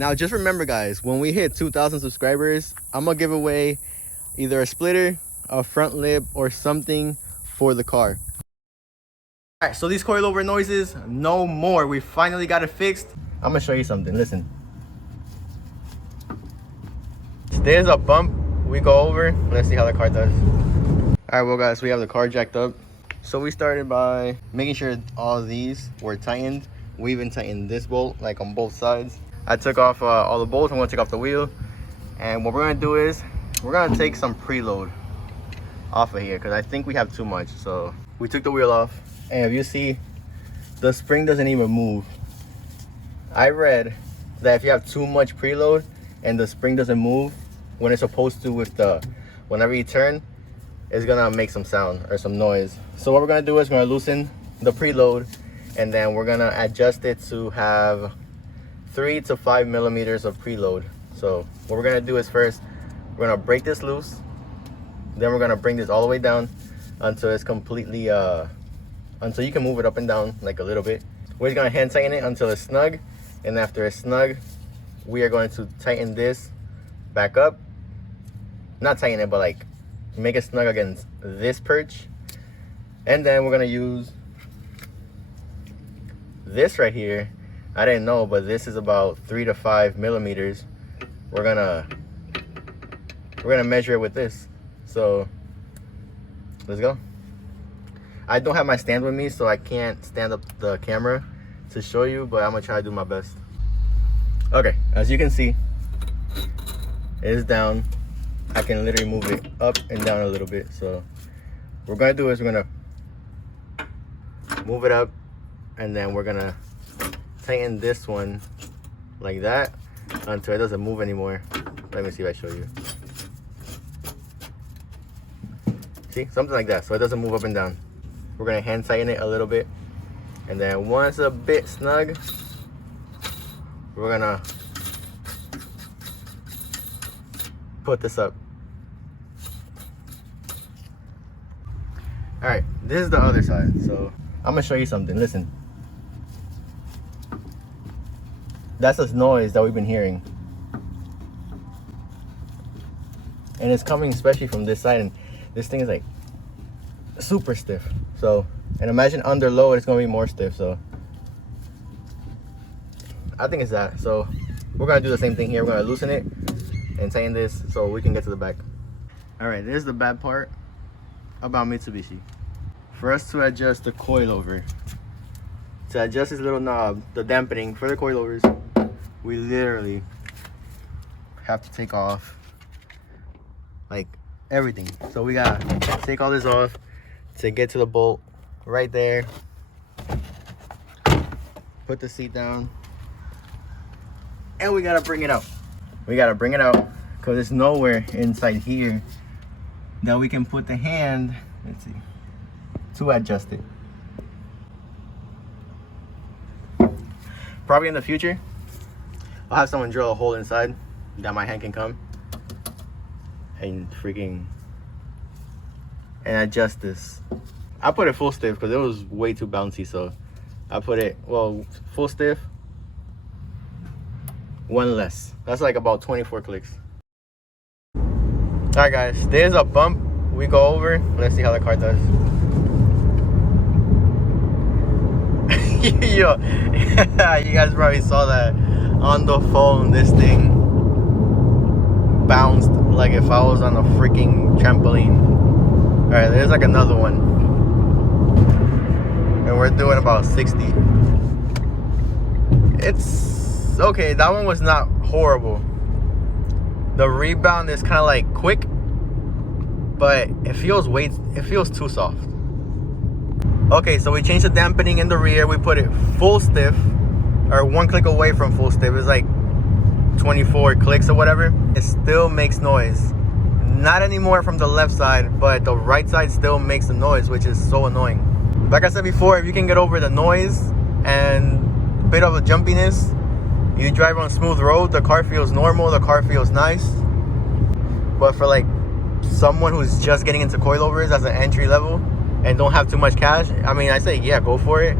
Now just remember guys, when we hit 2,000 subscribers, I'm gonna give away either a splitter, a front lip, or something for the car. All right, so these coilover noises, no more. We finally got it fixed. I'm gonna show you something, listen. There's a bump we go over. Let's see how the car does. All right, well guys, we have the car jacked up. So we started by making sure all these were tightened. We even tightened this bolt, like on both sides. I took off all the bolts. I'm gonna take off the wheel. And what we're gonna do is, we're gonna take some preload off of here, because I think we have too much. So we took the wheel off. And if you see, the spring doesn't even move. I read that if you have too much preload and the spring doesn't move when it's supposed to, with the, whenever you turn, it's gonna make some sound or some noise. So what we're gonna do is we're gonna loosen the preload, and then we're gonna adjust it to have 3 to 5 millimeters of preload. So what we're gonna do is first, we're gonna break this loose. Then we're gonna bring this all the way down until it's completely, until you can move it up and down like a little bit. We're just gonna hand tighten it until it's snug. And after it's snug, we are going to tighten this back up. Not tighten it, but like make it snug against this perch. And then we're gonna use this right here. I didn't know, but this is about 3 to 5 millimeters. We're gonna measure it with this. So let's go. I don't have my stand with me, so I can't stand up the camera to show you, but I'm gonna try to do my best. Okay, as you can see, it is down. I can literally move it up and down a little bit. So what we're gonna do is we're gonna move it up, and then we're gonna tighten this one like that until it doesn't move anymore. Let me see if I show you. See, something like that, so it doesn't move up and down. We're gonna hand tighten it a little bit, and then once a bit snug, we're gonna put this up. All right, this is the other side. So I'm gonna show you something, listen. That's a noise that we've been hearing. And it's coming especially from this side, and this thing is like super stiff. So, and imagine under load, it's gonna be more stiff. So I think it's that. So we're gonna do the same thing here. We're gonna loosen it and tighten this so we can get to the back. All right, there's the bad part about Mitsubishi. For us to adjust the coilover, to adjust this little knob, the dampening for the coilovers, we literally have to take off like everything. So we gotta take all this off to get to the bolt right there. Put the seat down, and we gotta bring it out. We gotta bring it out because there's nowhere inside here that we can put the hand, let's see, to adjust it. Probably in the future, I'll have someone drill a hole inside that my hand can come and adjust this. I put it full stiff because it was way too bouncy, so I put it, well, full stiff, one less. That's like about 24 clicks. All right guys, there's a bump we go over. Let's see how the car does. Yo, you guys probably saw that on the phone. This thing bounced like if I was on a freaking trampoline. All right, there's like another one, and we're doing about 60. It's okay. That one was not horrible. The rebound is kind of like quick, but it feels too soft. Okay, so we changed the dampening in the rear. We put it full stiff, or one click away from full stiff. It's like 24 clicks or whatever. It still makes noise. Not anymore from the left side, but the right side still makes the noise, which is so annoying. Like I said before, if you can get over the noise and a bit of the jumpiness, you drive on a smooth road, the car feels normal, the car feels nice. But for like someone who's just getting into coilovers as an entry level and don't have too much cash, I mean, I say, yeah, go for it.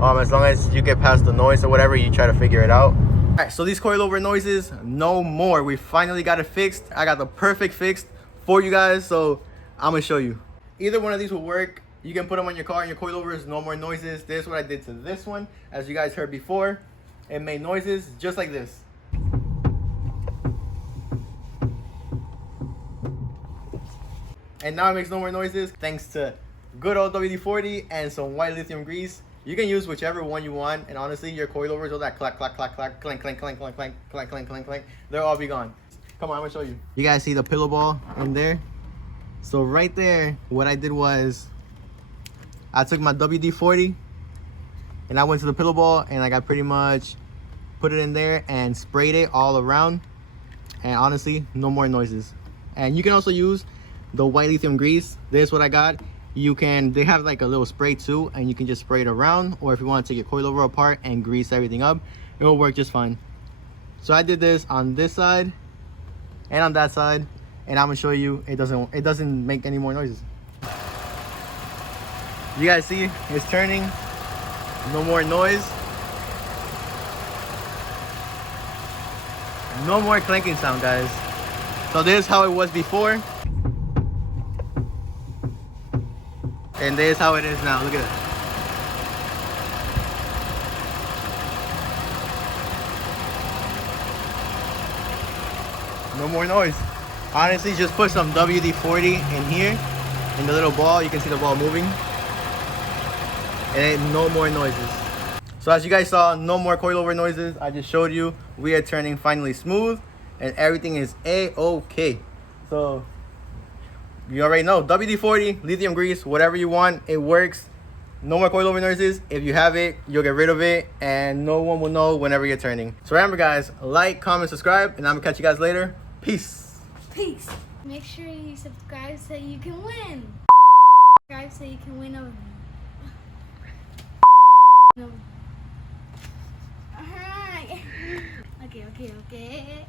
As long as you get past the noise or whatever, you try to figure it out. Alright, so these coilover noises, no more. We finally got it fixed. I got the perfect fix for you guys, so I'm gonna show you. Either one of these will work. You can put them on your car and your coilovers, no more noises. This is what I did to this one. As you guys heard before, it made noises just like this. And now it makes no more noises thanks to good old WD-40 and some white lithium grease. You can use whichever one you want, and honestly, your coilovers, all that clack, clack, clack, clack, clank, clank, clank, clank, clank, clank, clank, clank, clank, they'll all be gone. Come on, I'm gonna show you. You guys see the pillow ball in there? So right there, what I did was, I took my WD-40 and I went to the pillow ball and I got pretty much put it in there and sprayed it all around. And honestly, no more noises. And you can also use the white lithium grease. This is what I got. They have like a little spray too, and you can just spray it around, or if you want to take your coilover apart and grease everything up, it will work just fine. So I did this on this side and on that side, and I'm gonna show you it doesn't make any more noises. You guys see it's turning, no more noise, no more clanking sound, guys. So this is how it was before. And this is how it is now. Look at it. No more noise. Honestly, just put some WD-40 in here, in the little ball. You can see the ball moving. And no more noises. So as you guys saw, no more coilover noises. I just showed you. We are turning finally smooth, and everything is A-okay. So you already know, WD-40, lithium grease, whatever you want, it works. No more coilover noises. If you have it, you'll get rid of it, and no one will know whenever you're turning. So remember, guys, like, comment, subscribe, and I'm gonna catch you guys later. Peace. Peace. Make sure you subscribe so you can win. Subscribe so you can win a... Okay.